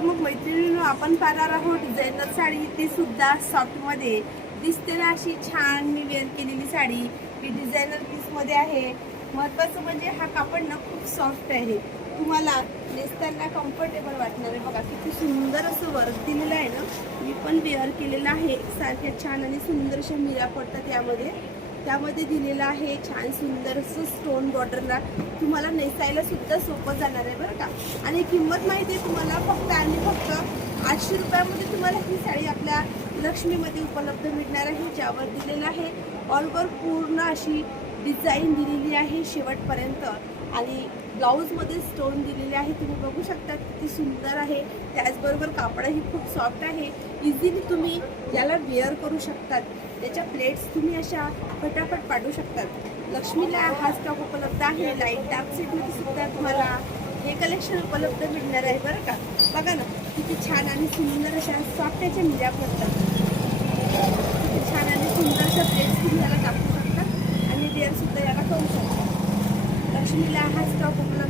तर मग मैत्रिणींनो, आपण पाहणार आहोत डिझायनर साडी, ती सुद्धा सॉफ्टमध्ये दिसते ना, अशी छान मी वेअर केलेली साडी ही डिझायनर पीसमध्ये आहे. महत्त्वाचं म्हणजे हा कापड ना खूप सॉफ्ट आहे, तुम्हाला नेसताना कम्फर्टेबल वाटणार आहे. बघा किती सुंदर असं वर्क दिलेलं आहे ना, मी पण वेअर केलेलं आहे. सारख्या छान आणि सुंदर अशा मिऱ्या पडतात त्यामध्ये दिलेलं आहे. छान सुंदर असं स्टोन बॉर्डरला तुम्हाला नेसायला सुद्धा सोपं जाणार आहे बरं का. आणि किंमत माहिती आहे तुम्हाला, फक्त आणि फक्त 800 रुपयामध्ये तुम्हाला ही साडी आपल्या लक्ष्मीमध्ये उपलब्ध मिळणार आहे, ज्यावर दिलेलं आहे ऑल ओव्हर पूर्ण अशी डिझाईन दिलेली आहे शेवटपर्यंत. आणि ब्लाऊजमध्ये स्टोन दिलेले आहे, तुम्ही बघू शकता किती सुंदर आहे. त्याचबरोबर कापडही खूप सॉफ्ट आहे, इझिली तुम्ही याला वेअर करू शकतात. त्याच्या प्लेट्स तुम्ही अशा फटाफट पाडू शकतात. लक्ष्मीला हा स्टॉक उपलब्ध आहे. लाईट डार्क सेटमध्ये सुद्धा तुम्हाला हे कलेक्शन उपलब्ध मिळणार आहे बरं का. बघा ना किती छान आणि सुंदर अशा सॉफ्ट याच्या मिऱ्या पडतात. किती छान आणि सुंदर अशा प्लेट्स तुम्ही याला टाकू शकता आणि वेअर सुद्धा याला करू शकता. लक्ष्मीला हा स्टॉक उपलब्ध